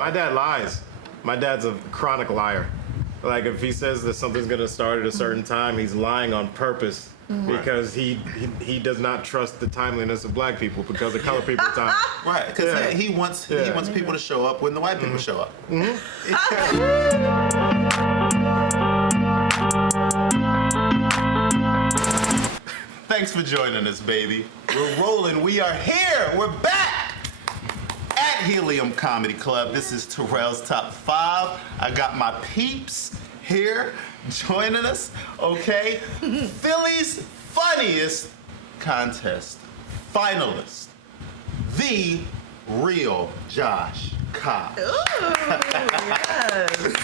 My dad lies. My dad's a chronic liar. Like, if he says that something's going to start at a certain time, he's lying on purpose because he does not trust the timeliness of black people because of color people time. Right, because he wants people to show up when the white people show up. Thanks for joining us, baby. We're rolling. We are here. We're back at Helium Comedy Club. This is Terrell's Top 5. I got my peeps here joining us, okay? Philly's funniest contest finalist, the real Josh Kosh. Ooh, yes.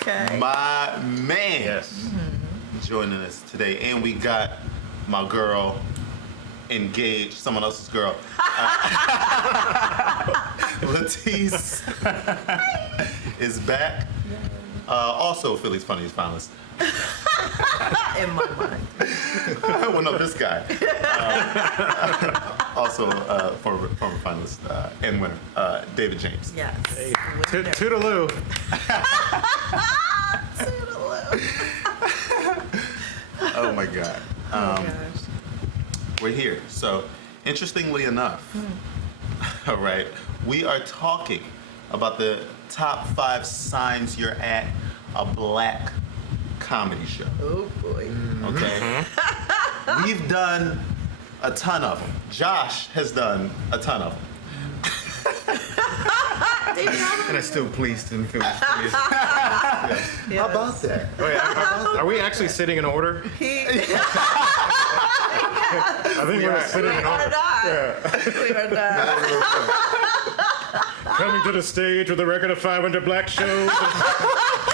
Okay. My man. Yes. Joining us today, and we got my girl engaged, someone else's girl, Latisse is back. Also Philly's funniest finalist. In my mind. Well, no, this guy. Also former finalist and winner, David James. Yes. Hey, toodaloo. Toodaloo. Oh my God. Oh gosh. We're here. So, interestingly enough, all right, we are talking about the top 5 signs you're at a black comedy show. Oh boy. Okay? We've done a ton of them. Josh has done a ton of them. And I still pleased and feel pleased. Yes. How about that? Wait, are we actually sitting in order? I think we're sitting in order. We are not. Coming to the stage with a record of 500 black shows,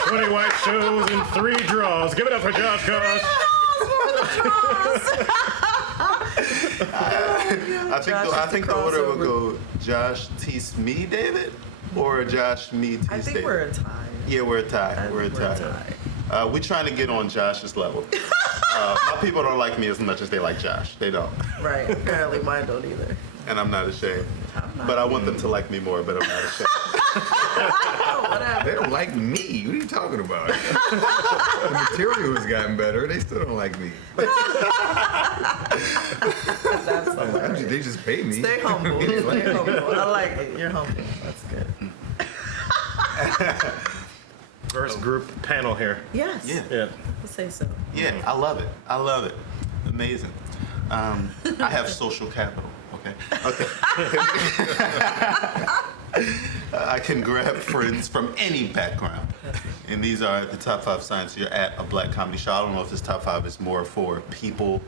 20 white shows, and 3 draws. Give it up for Josh Kosh. I think the order would go Josh tease me, David, or Josh me tease David. I think we're a tie. Yeah, we're a tie. We're a tie. We're trying to get on Josh's level. My people don't like me as much as they like Josh. They don't. Right. Apparently mine don't either. And I'm not ashamed. But I want them to like me more, but I'm not ashamed. They don't like me. What are you talking about? The material has gotten better. They still don't like me. That's hilarious. They just pay me. Stay humble. Stay humble. I like it. You're humble. That's good. First group panel here. Yes. Yeah. Let's say so. Yeah, I love it. I love it. Amazing. I have social capital. Okay. I can grab friends from any background. And these are the top 5 signs you're at a black comedy show. I don't know if this top 5 is more for people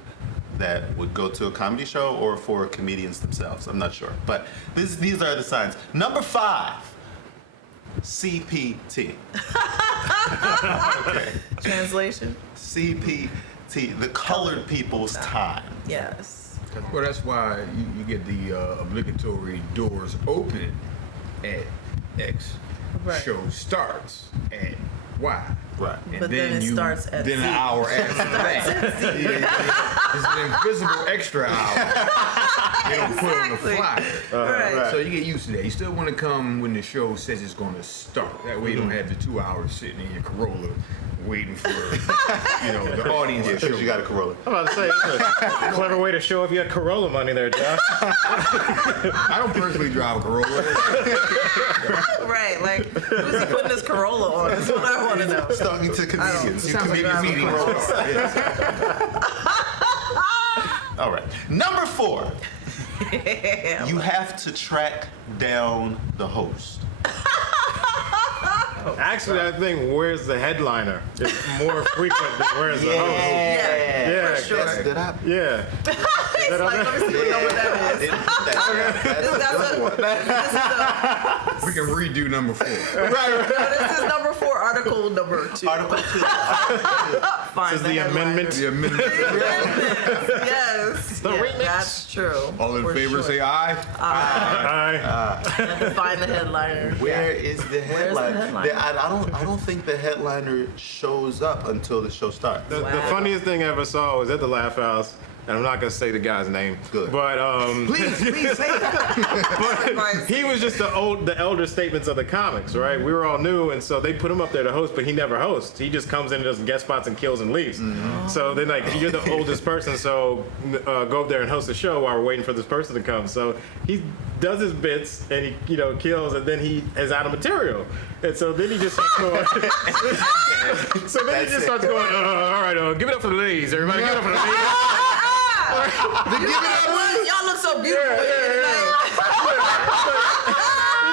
that would go to a comedy show or for comedians themselves. I'm not sure. But these are the signs. Number 5, CPT. Okay. Translation? CPT, the colored people's time. Yes. Well, that's why you get the obligatory doors open at X. Right. Show starts at Y. Right. And But then it starts at then Z. an hour after that. It's an invisible extra hour. They don't put on the flyer. Right. So you get used to that. You still want to come when the show says it's going to start. That way you don't have the 2 hours sitting in your Corolla waiting for the audience to show. Because you got a Corolla. I'm about to say, that's a clever way to show if you had Corolla money there, Josh. I don't personally drive a Corolla. Right. Like, who's he putting his Corolla on? That's what I want to know. Talking to comedians. You Sounds like comedians a with Corollas. All right. Number 4. You have to track down the host. Actually, I think where's the headliner is more frequent than where's the host. Yeah. For sure. Did I? Yeah. It's like, let me see what number that is. We can redo number 4. Right. No, this is number 4, article number 2. Article 2. Find This is the amendment. The amendment. Yes. The remix. That's true. All in For favor sure. say aye. Aye. And find the headliner. Where is the headliner? headliner? I don't think the headliner shows up until the show starts. The funniest thing I ever saw was at the Laff House. and I'm not gonna say the guy's name. Good. But Please say that. but he was just the elder statements of the comics, right? We were all new, and so they put him up there to host, but he never hosts. He just comes in and does guest spots and kills and leaves. So then, like, you're the oldest person, so go up there and host the show while we're waiting for this person to come. So he does his bits, and he, kills, and then he is out of material. And so then he just starts going. So then he just starts going, all right, give it up for the ladies, everybody. Give it up for the ladies. Y'all look so beautiful. He's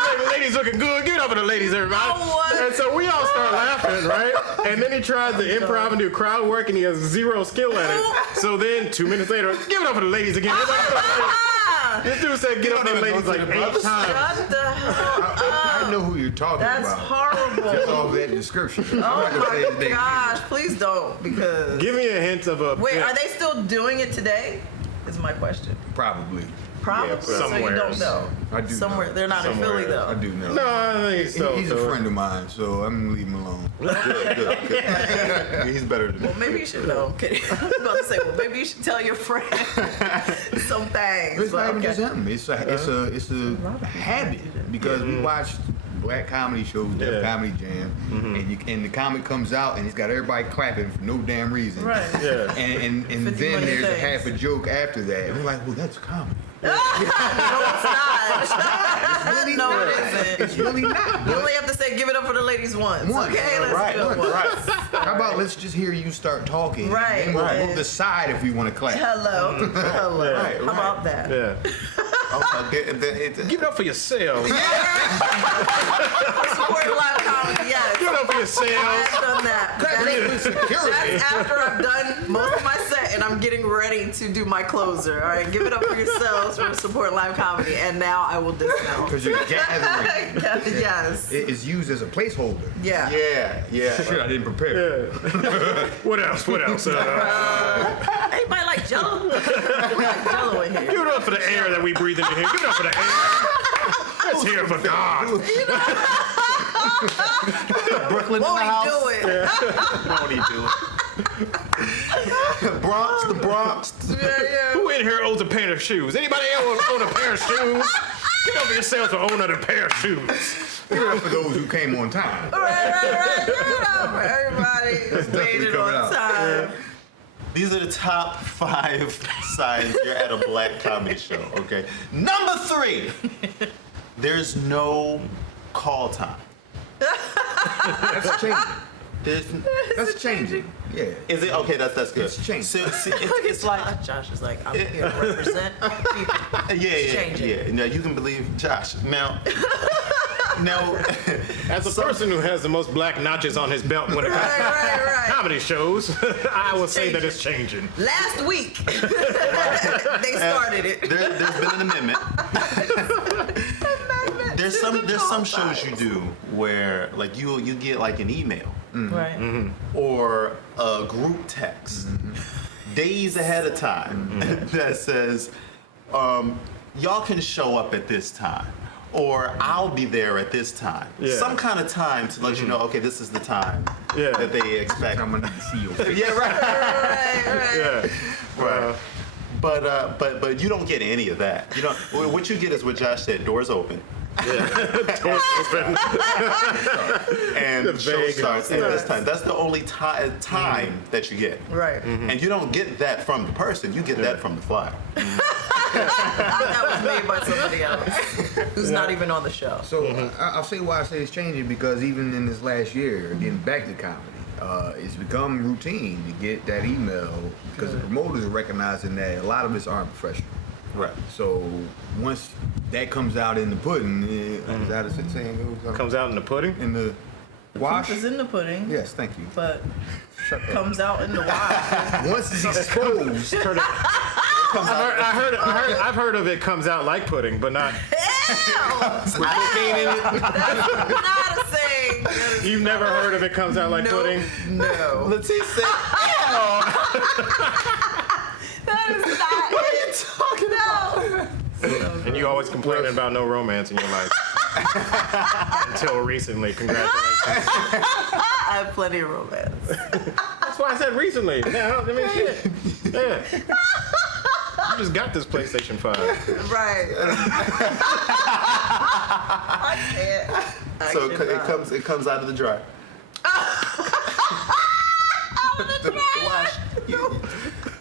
like, the ladies looking good. Give it up for the ladies, everybody. And so we all start laughing, right? And then he tries to improv and do crowd work, and he has zero skill at it. So then 2 minutes later, give it up for the ladies again. This dude said, get up for the ladies like 8 times. Shut the hell up. I know who you're talking That's about. horrible. Just off that description. I'm not gonna say his Oh name my gosh, please don't, because... Give me a hint of a... Wait, are they still doing it today? Is my question. Probably. Probably. Yeah, So you somewhere. don't know. I do Somewhere. know. They're not in Philly, Somewhere. though. I do know. No, I think so. He's a friend of mine, so I'm gonna leave him alone. Good. He's better than Well, maybe you should know. Okay. I was about to say, well, maybe you should tell your friend some things. It's But not even okay. just him. It's a habit because we watch black comedy shows, Def Yeah. Comedy Jam, and the comic comes out and he's got everybody clapping for no damn reason. Right. Yeah. And 50 then million there's a things. half a joke after that. And we're like, well, that's comedy. No, it's not. No, it isn't. It's really not. You only have to say, give it up for the ladies once. Once. Okay, let's Right, do it once. right. How about let's just hear you start talking? Right. And then Right. we'll decide if we want to clap. Hello. Hello. Right, How about that? Yeah. Give Give it up for yourselves. Support live comedy, yes. Give it up for I've yourselves. done that. That's after I've done most of my set and I'm getting ready to do my closer. All right, give it up for yourselves for support live comedy. And now I will dismount. Because you're gathering. Yes. It is used as a placeholder. Yeah. Yeah. Shit, I didn't prepare. What else? Anybody like Jello? We like Jello in here. Give it up for the air that we breathe in here. Give it up for the air. Let's hear it for God. Brooklyn Won't in the he house. do it? Won't he do it? The Bronx. Yeah. Who in here owns a pair of shoes? Anybody else own a pair of shoes? Get over yourself to own a pair of shoes. Give it up for those who came on time. Right. Give it up for everybody who's made it coming on out. time. These are the top 5 signs you're at a black comedy show, okay? Number 3, there's no call time. That's changing. That's changing. Yeah. Is it? Okay, that's good. It's changing. So, see, it's like, Josh is like, I'm here to represent people. It's changing. yeah. Now, you can believe Josh. Now, As a person who has the most black notches on his belt when it comes to Right. comedy shows, I will say that it's changing. Last week, they started it. there's been an amendment. There's some shows you do where like you get like an email Right. or a group text days ahead of time that says y'all can show up at this time or I'll be there at this time. Yeah. Some kind of time to let you know, okay, this is the time Yeah. that they expect. I'm gonna need to see your face. Yeah, right. Right. Yeah. Right. But you don't get any of that. You don't. What you get is what Josh said: doors open. Doors open. And The show vague- starts at this time. That's the only time that you get. Right. And you don't get that from the person. You get that from the flyer. That was made by somebody else who's not even on the show. So I'll say why I say it's changing because even in this last year, getting back to comedy, it's become routine to get that email because the promoters are recognizing that a lot of us aren't professional. Right. So once that comes out in the pudding, is that a saying? Comes out in the pudding. in the wash. Proof is in the pudding, Yes, thank you. but comes out in the wash. Once it's exposed, I've heard of it comes out like pudding, but not Hell! with cocaine in it. Not a saying. You've never heard of it comes out like pudding? No. Let's see. That is not. What are you talking about? And you always complaining about no romance in your life. Until recently. Congratulations. I have plenty of romance. That's why I said recently. Yeah, I mean, shit. Yeah. just got this PlayStation 5. Right. I can't. So it comes out of the dryer.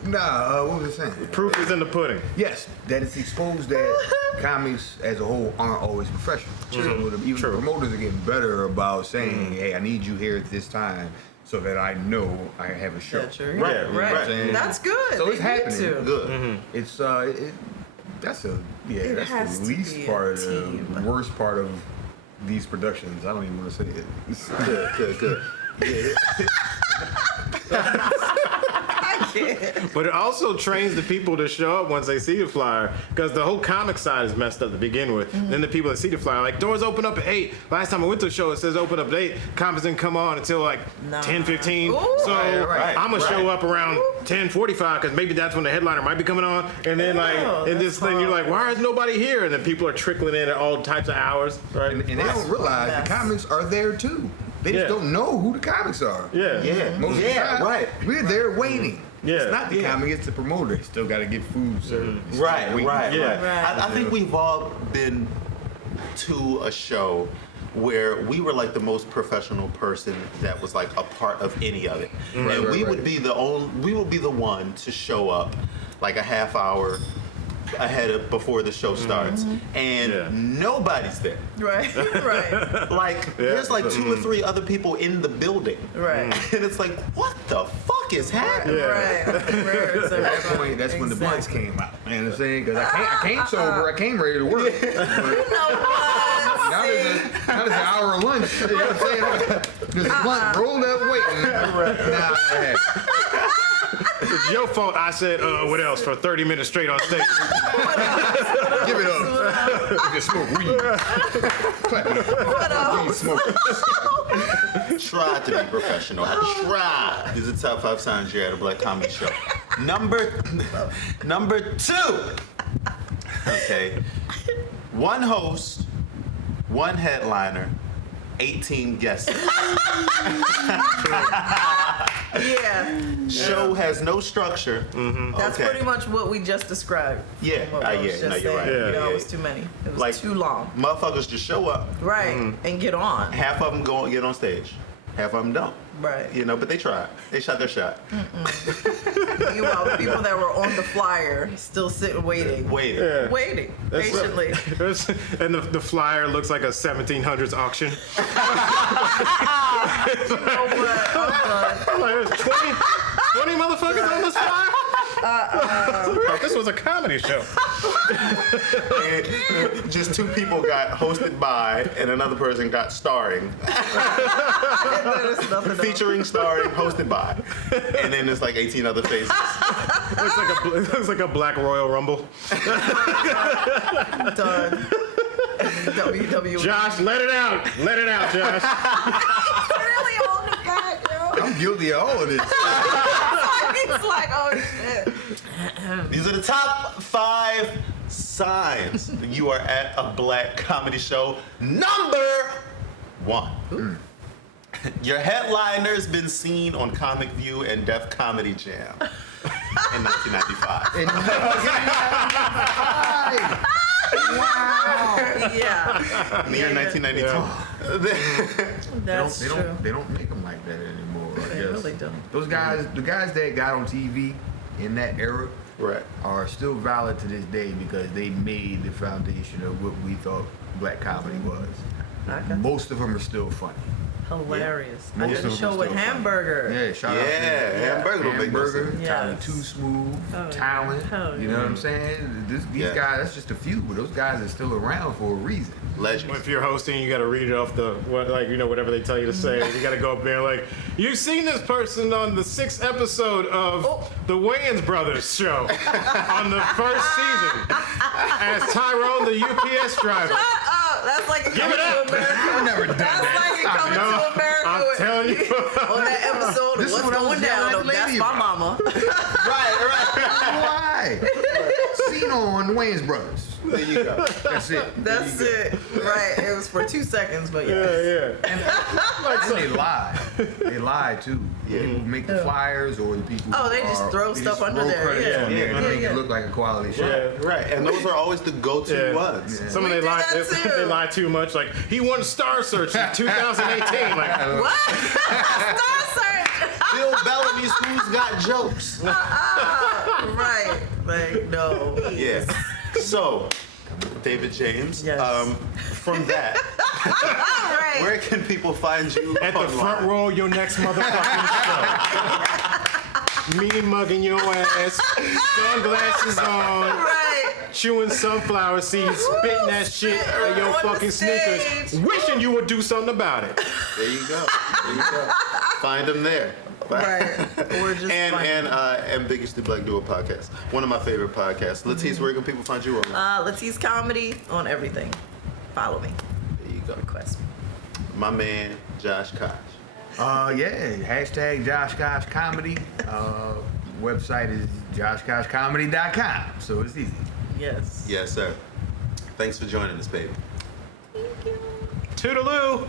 Nah, what was I saying? Proof is in the pudding. Yes, that it's exposed that comics as a whole aren't always professional. So even the promoters are getting better about saying, hey, I need you here at this time so that I know I have a show. That's true. Right, Right. That's good. So it's They need happening. to. Good. It's that's It that's has the to least be a part of team. the worst part of these productions. I don't even want to say it. Good. I can't. But it also trains the people to show up once they see the flyer, because the whole comic side is messed up to begin with. Then the people that see the flyer, like, doors open up at 8. Last time I went to a show, it says open up at 8. Comics didn't come on until like 10:15. Ooh. So Right. I'm gonna show up around 10:45 because maybe that's when the headliner might be coming on. And then in this thing, you're like, why is nobody here? And then people are trickling in at all types of hours, right? And they don't realize the comics are there too. They just don't know who the comics are. Yeah. Most of the time, right. We're there waiting. Yeah. It's not the comic, it's the promoter. They still got to get food served. They still Right. waiting. Yeah. I think we've all been to a show where we were like the most professional person that was like a part of any of it, and we would be the one to show up like a half hour ahead of before the show starts, and nobody's there. Right. Right. Like there's like 2 or 3 other people in the building, Right. and it's like, what the fuck is happening? Right. Where is At that point, that's when the blunts came out. You know what I'm saying? Because I came sober, I came ready to work. You know what? Now there's an hour of lunch. You know what I'm saying? There's a blunt rolled up waiting. Now, hey, It's your fault I said, what else, for 30 minutes straight on stage. give it up. You can smoke weed. Clap it up. What else? Weed smoke. Tried to be professional. I tried. These are the top 5 signs you're at a black comedy show. Number 2. Okay. 1 host, 1 headliner, 18 guests. Yeah. Show has no structure. That's Okay. pretty much what we just described. Yeah, What Will was no, just you're saying. right. You Yeah. know, it was too many. It was Like- too long. Motherfuckers just show up. Right. And get on. Half of them go and get on stage. Half of them don't. Right. You know, but they tried. They shot their shot. Meanwhile, the people that were on the flyer still sitting waiting. Waiting. Yeah. Waiting That's patiently. And the flyer looks like a 1700s auction. You know what? I'm done. I'm like, there's 20 motherfuckers on this flyer? This was a comedy show. And just 2 people got hosted by, and another person got starring. There's nothing else. Featuring, starring, hosted by. And then there's like 18 other faces. It looks like a Black Royal Rumble. Done. WWE. Josh, let it out. Let it out, Josh. really on the back, yo. I'm guilty of all of this. He's like, oh shit. These are the top 5 signs that you are at a black comedy show. Number 1. Your headliner's been seen on Comic View and Def Comedy Jam in 1995. Wow. Yeah. Near 1992. That's true. They don't make them like that anymore. I They guess. really don't. Those guys, the guys that got on TV in that era, Right. are still valid to this day because they made the foundation of what we thought black comedy was. Okay. Most of them are still funny. Hilarious. I Most did of a them show are with still funny. Hamburger. Yeah, shout out to Hamburger will make no Hamburger, sense. Tommy Yes. Too Smooth, Oh, Talent. yeah. You know what I'm saying? These Yeah. guys, that's just a few, but those guys are still around for a reason. Legends. If you're hosting, you got to read it off whatever they tell you to say. You got to go up there like, you've seen this person on the 6th episode of the Wayans Brothers show on the 1st season as Tyrone, the UPS driver. That's like Give it coming up. to America. I've never done That's that. like coming No, to America. I'm telling you. On that episode, This is what's what I was going yelling down? at the That's lady my about. mama. Right. Why? Seen on on Wayans Brothers. There you go. That's it. That's it. Right. It was for 2 seconds, but Yeah, yeah. yeah. And they lie. They lie too. Yeah. People who make the flyers or the people. Oh, they who just are- throw they stuff just under throw there. credits Yeah. on there Yeah. to make Yeah. it look like a quality show. Yeah. Right, and those are always the go-to Yeah. ones. Yeah. Some of We they do lie. that too. They lie too much. Like he won Star Search in 2018. Like, What? Star Search. Bill Bellamy's Who's Got Jokes. Right. Like, no. Yeah. So, David James, Yes. from that, All right. where can people find you at the online? front row of your next motherfucking show. Me mugging your ass, sunglasses on, Right. chewing sunflower seeds, spitting that shit at your On the fucking sneakers, stage. wishing you would do something about it. There you go. There you go. Find him there. Right. Or just and Biggest Black Duo podcast, one of my favorite podcasts. Latice, where can people find you on? Latice Comedy on everything. Follow me. There you go. Request me. My man, Josh Koch. Yeah. Hashtag Josh Koch Comedy. Website is joshkochcomedy.com. So it's easy. Yes. Yes, sir. Thanks for joining us, baby. Toodaloo.